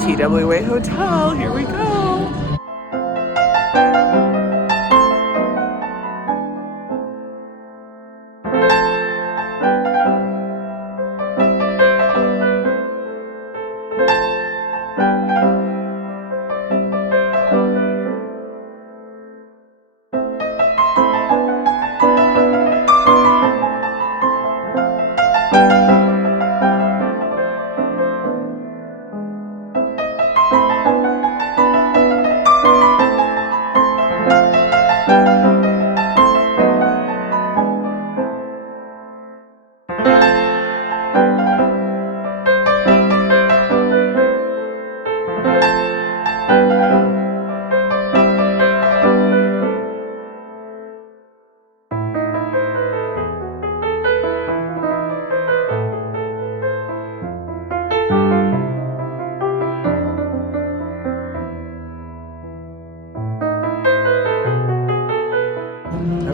TWA Hotel, here we go.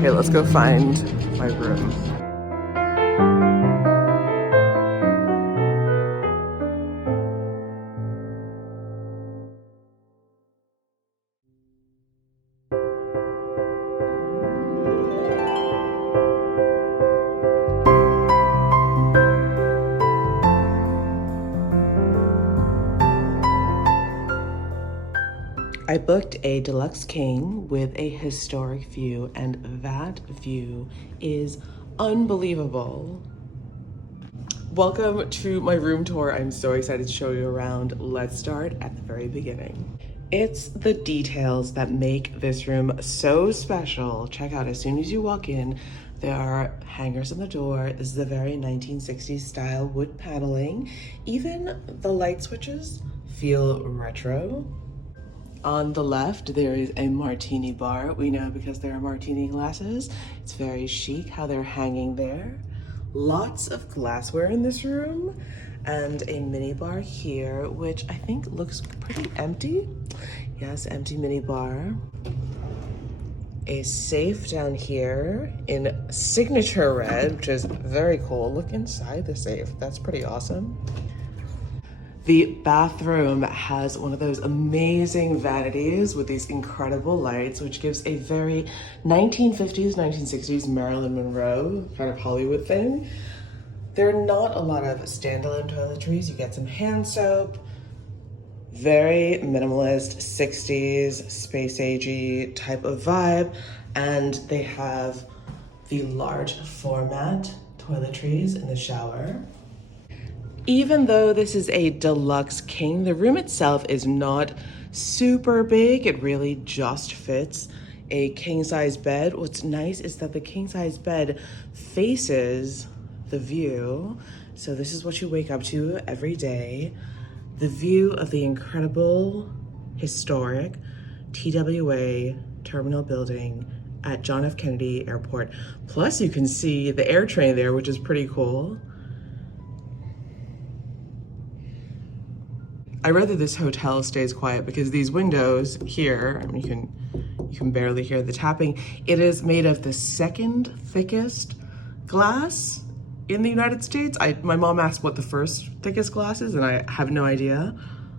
Okay, let's go find my room. I booked a deluxe king with a historic view, and that view is unbelievable. Welcome to my room tour. I'm so excited to show you around. Let's start at the very beginning. It's the details that make this room so special. Check out, as soon as you walk in, there are hangers on the door. This is a very 1960s style wood paneling. Even the light switches feel retro. On the left, there is a martini bar. We know because there are martini glasses. It's very chic how they're hanging there. Lots of glassware in this room, and a mini bar here, which I think looks pretty empty. Yes, empty mini bar. A safe down here in signature red, which is very cool. Look inside the safe. That's pretty awesome. The bathroom has one of those amazing vanities with these incredible lights, which gives a very 1950s, 1960s Marilyn Monroe kind of Hollywood thing. There are not a lot of standalone toiletries. You get some hand soap, very minimalist 60s space agey type of vibe, and they have the large format toiletries in the shower. Even though this is a deluxe king, the room itself is not super big. It really just fits a king size bed. What's nice is that the king size bed faces the view. So this is what you wake up to every day. The view of the incredible, historic TWA terminal building at John F. Kennedy Airport. Plus you can see the air train there, which is pretty cool. I'd rather this hotel stays quiet because these windows here, I mean, you can barely hear the tapping. It is made of the second thickest glass in the United States. My mom asked what the first thickest glass is, and I have no idea.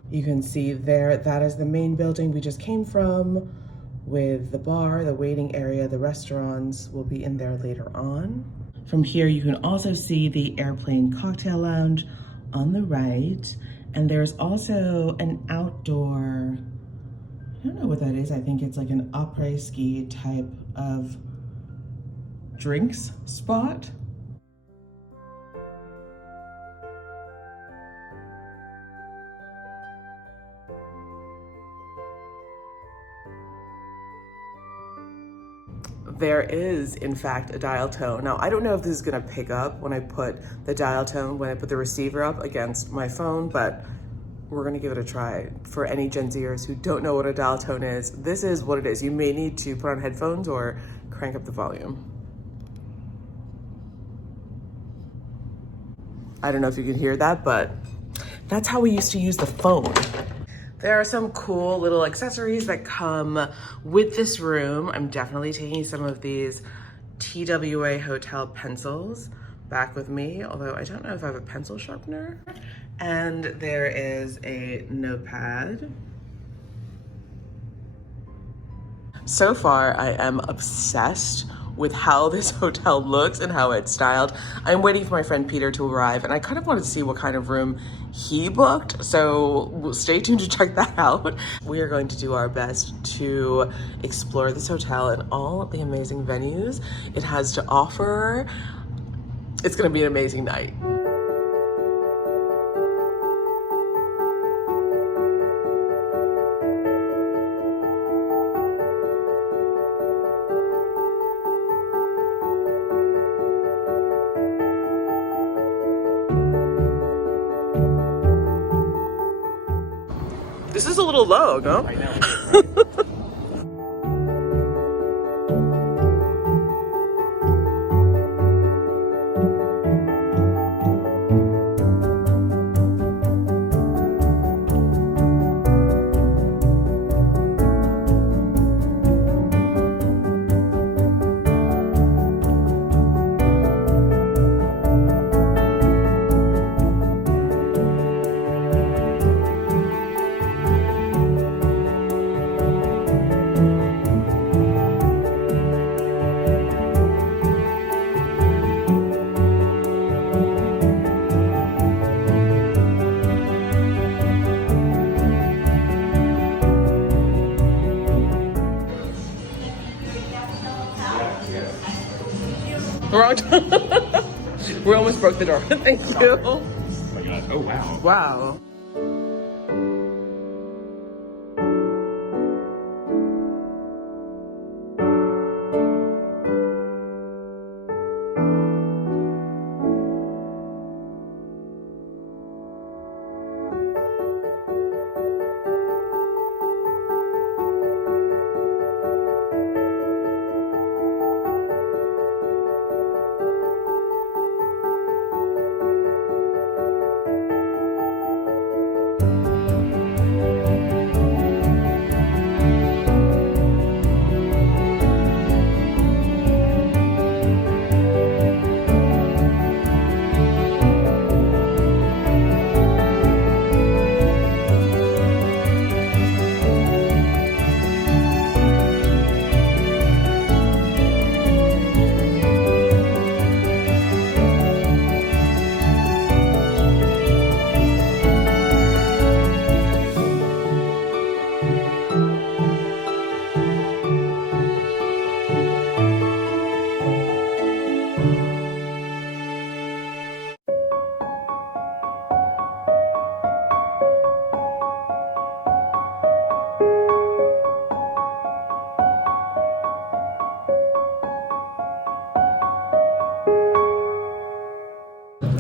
You can see there, that is the main building we just came from, with the bar, the waiting area, the restaurants will be in there later on. From here, you can also see the airplane cocktail lounge on the right. And there's also an outdoor, I don't know what that is. I think it's like an après-ski type of drinks spot. There is, in fact, a dial tone. Now, I don't know if this is gonna pick up when I put the dial tone, when I put the receiver up against my phone, but we're gonna give it a try. For any Gen Zers who don't know what a dial tone is, this is what it is. You may need to put on headphones or crank up the volume. I don't know if you can hear that, but that's how we used to use the phone. There are some cool little accessories that come with this room. I'm definitely taking some of these TWA Hotel pencils, back with me, although I don't know if I have a pencil sharpener. And there is a notepad. So far, I am obsessed with how this hotel looks and how it's styled. I'm waiting for my friend Peter to arrive, and I kind of wanted to see what kind of room he booked, so stay tuned to check that out. We are going to do our best to explore this hotel and all the amazing venues it has to offer. It's gonna be an amazing night. This is a little low, no? I know. Wrong time. We almost broke the door. Thank you. Oh my god. Oh wow. Wow.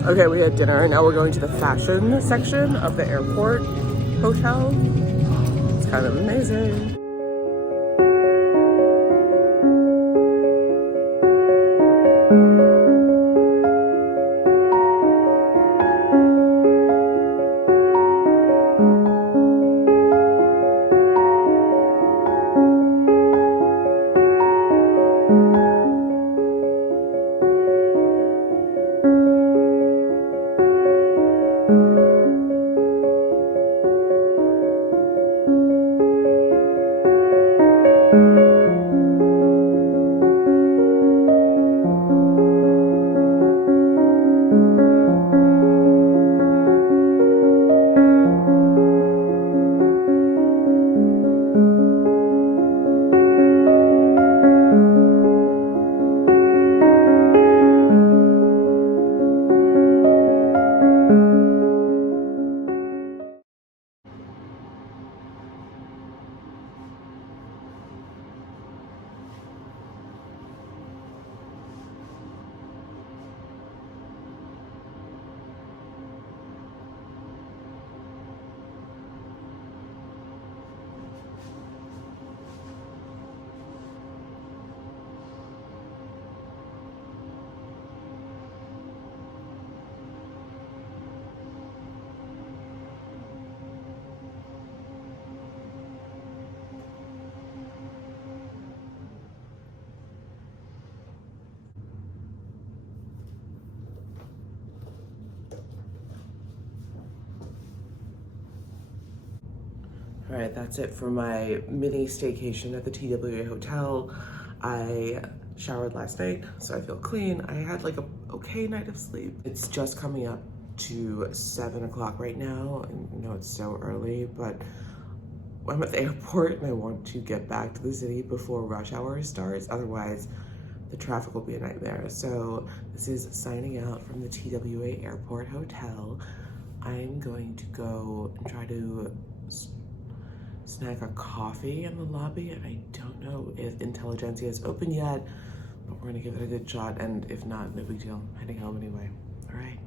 Okay, we had dinner. Now we're going to the fashion section of the airport hotel. It's kind of amazing. All right, that's it for my mini staycation at the TWA Hotel. I showered last night, so I feel clean. I had like a okay night of sleep. It's just coming up to 7 o'clock right now. And you know, it's so early, but I'm at the airport and I want to get back to the city before rush hour starts. Otherwise, the traffic will be a nightmare. So this is signing out from the TWA Airport Hotel. I'm going to go and try to snag a coffee in the lobby. And I don't know if Intelligentsia is open yet, but we're gonna give it a good shot. And if not, no big deal. I'm heading home anyway. All right.